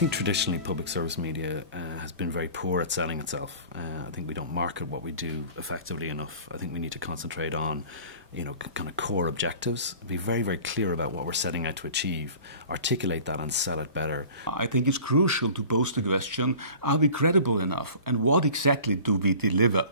think traditionally public service media has been very poor at selling itself. I think we don't market what we do effectively enough. I think we need to concentrate on, kind of core objectives, be very, very clear about what we're setting out to achieve, articulate that and sell it better. I think it's crucial to pose the question, are we credible enough? And what exactly do we deliver?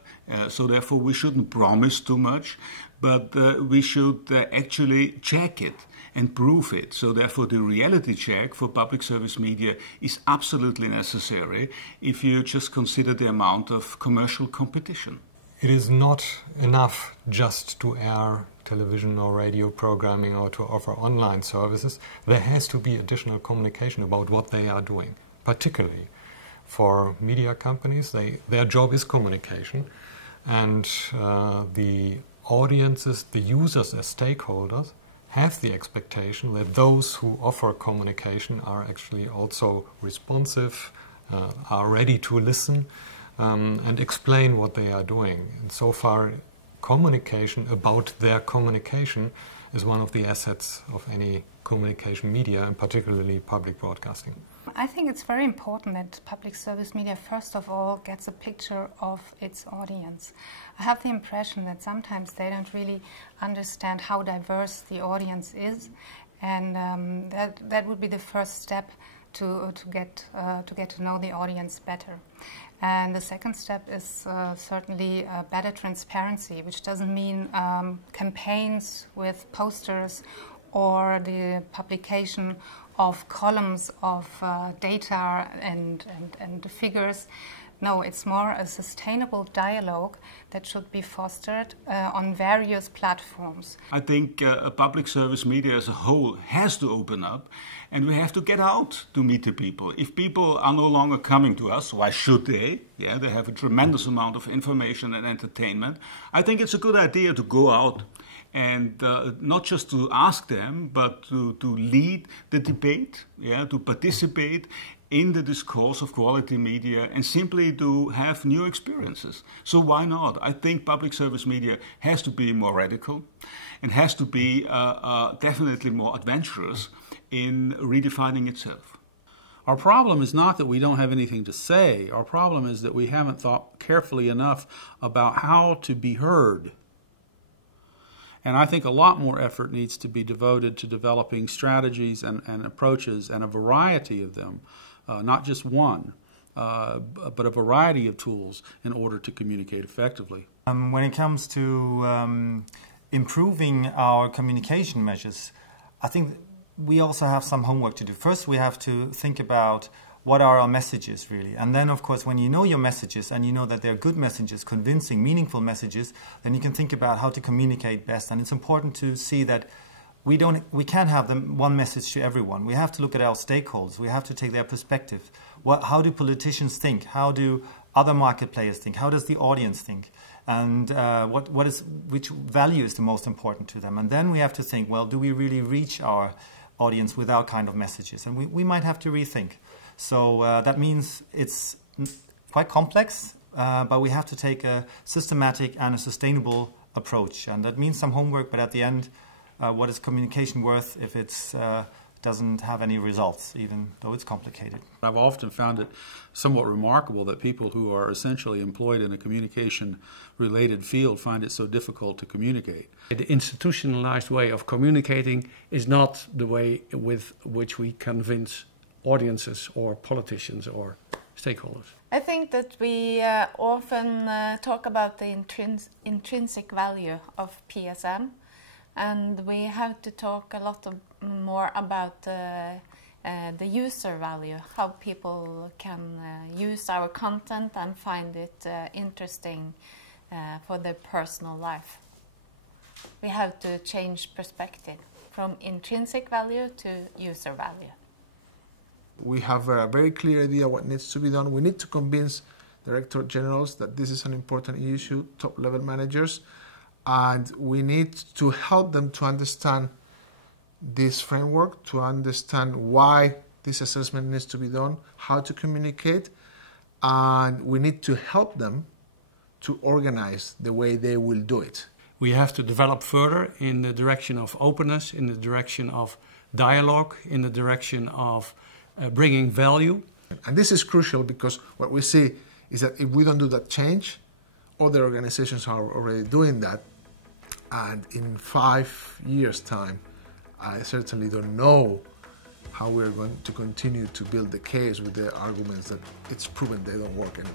So therefore we shouldn't promise too much, but we should actually check it and prove it. So therefore the reality check for public service media is absolutely necessary if you just consider the amount of commercial competition. It is not enough just to air television or radio programming or to offer online services. There has to be additional communication about what they are doing. Particularly for media companies, their job is communication, and the audiences, the users as stakeholders, have the expectation that those who offer communication are actually also responsive, are ready to listen, and explain what they are doing. And so far, communication about their communication is one of the assets of any communication media, and particularly public broadcasting. I think it's very important that public service media, first of all, gets a picture of its audience. I have the impression that sometimes they don't really understand how diverse the audience is, and that would be the first step to get to know the audience better. And the second step is certainly better transparency, which doesn't mean campaigns with posters or the publication of columns of data and figures. No, it's more a sustainable dialogue that should be fostered on various platforms. I think public service media as a whole has to open up, and we have to get out to meet the people. If people are no longer coming to us, why should they? Yeah, they have a tremendous amount of information and entertainment. I think it's a good idea to go out and not just to ask them, but to lead the debate, yeah, to participate in the discourse of quality media and simply to have new experiences. So why not? I think public service media has to be more radical and has to be definitely more adventurous in redefining itself. Our problem is not that we don't have anything to say. Our problem is that we haven't thought carefully enough about how to be heard. And I think a lot more effort needs to be devoted to developing strategies and approaches, and a variety of them, not just one, but a variety of tools in order to communicate effectively. When it comes to improving our communication measures, I think we also have some homework to do. First, we have to think about what are our messages really. And then, of course, when you know your messages and you know that they're good messages, convincing, meaningful messages, then you can think about how to communicate best. And it's important to see that we can't have one message to everyone. We have to look at our stakeholders. We have to take their perspective. How do politicians think? How do other market players think? How does the audience think? And which value is the most important to them? And then we have to think, well, do we really reach our audience with our kind of messages? And we might have to rethink. So that means it's quite complex, but we have to take a systematic and a sustainable approach. And that means some homework, but at the end, what is communication worth if it doesn't have any results, even though it's complicated? I've often found it somewhat remarkable that people who are essentially employed in a communication-related field find it so difficult to communicate. The institutionalized way of communicating is not the way with which we convince audiences or politicians or stakeholders. I think that we often talk about the intrinsic value of PSM, and we have to talk a lot more about the user value, how people can use our content and find it interesting for their personal life. We have to change perspective from intrinsic value to user value. We have a very clear idea what needs to be done. We need to convince director generals that this is an important issue, top-level managers, and we need to help them to understand this framework, to understand why this assessment needs to be done, how to communicate, and we need to help them to organize the way they will do it. We have to develop further in the direction of openness, in the direction of dialogue, in the direction of bringing value. And this is crucial because what we see is that if we don't do that change, other organizations are already doing that. And in 5 years' time, I certainly don't know how we're going to continue to build the case with the arguments that it's proven they don't work anymore.